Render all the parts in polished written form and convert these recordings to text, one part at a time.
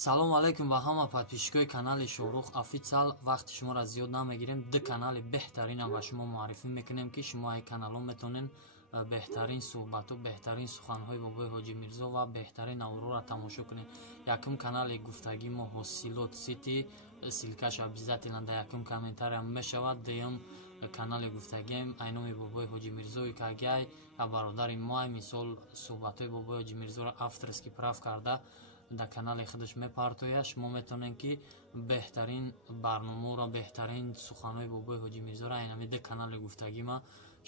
салому алайкум ба ҳама подписчикои канали Шоҳрух официал. Вақти шуморо зиёд намегирем. Ду канали беҳтаринам ба шумо муаррифӣ мекунем ки шумо ай каналҳо метавонед беҳтарин суҳбатҳо, беҳтарин суханҳои бобои Ҳоҷи Мирзо ва беҳтарин авроро тамошо кунед. Якум канали гуфтагӣ мо ҳосилот сити силкаш обязателан дар якум комментариям мешавад. Дуюм канали гуфтагием айноми бобои Ҳоҷи Мирзои кагай ва бародари мой мисол суҳбатҳои бобои Ҳоҷи Мирзоро авторски прав карда дар канали худаш мепартояд. Шумо метавонед ки беҳтарин барномаро, беҳтарин суханҳои бобои Ҳоҷи Мирзоро айнами ду канали гуфтагима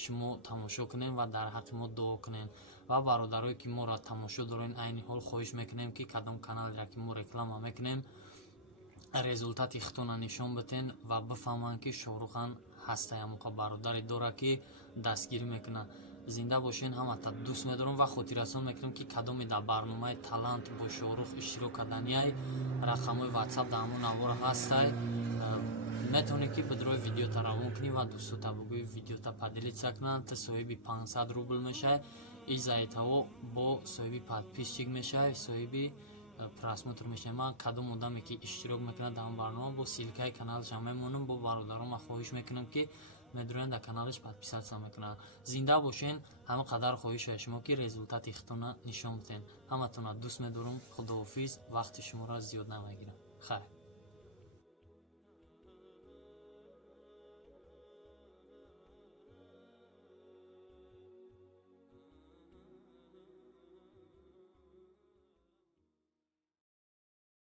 шумо тамошо кунед ва дар ҳаққи мо дуо кунед. Ва бародарое ки моро тамошо дорен айни ҳол хоҳиш мекунем ки кадом каналеро ки мо реклама мекунем результати худтона нишон битен ва бифаҳманд ки Шоҳрухан ҳастай амоқа бародаре дора ки дастгирӣ мекунад. Зинда бошен, ҳамата дӯст медорам ва хотиррасон мекунам ки кадоме дар барномаи талант бо Шоҳрух иштирок кардания рақамҳои WhatsApp дар ҳамон навора ҳастай. метавонед ки бидрои видеота равон кунӣ ва дӯстота бигӯӣ видеота поделиться кунанд. Ту соҳиби 500 рубл мешавӣ. Из-за того бо соҳиби подписчик мешавӣ, соҳиби просмотр мешавӣ. Ман кадом одаме ки иштирок мекунад дар он барнома бо силкаи каналашам мемонам. Бо бародарома хоҳиш мекунам ки медурен дар каналаш подписатсия мекунанд. Зинда бошен. ҳама қадар хоҳишои шумо ки результати худтона нишон битен. ҳаматона дӯст медорам. Худоҳофиз. вақти шуморо зиёд намегирам. хайр.